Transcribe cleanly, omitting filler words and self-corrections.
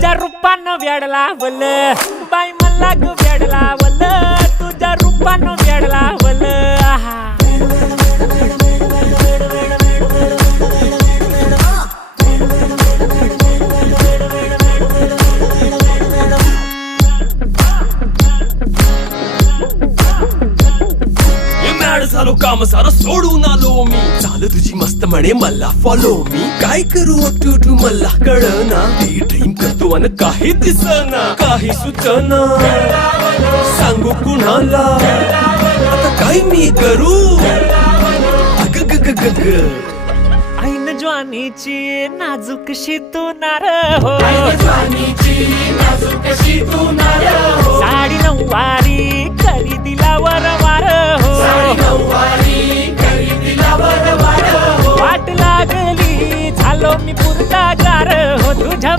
तुझ्या रूपानं वेड लावल बाई मला ग वेड लावल तुझ्या रूपानं वेड लावल आहा झालो काम सारं सोडून आलो मी चाल तुझी मस्त म्हणे मला फॉलो मी काय करू टू मला कळना ती ड्रीम करतो अन काही दिसना काही सुचना सांगू कुणाला आता काय मी करू अग ग ग ग ग ऐन ज्वानीची नाजूकशी तू नार हो साडी नऊवारी करी दिला वरवार हो वाट लागली झालो मी पुरता गार हो तुझ्या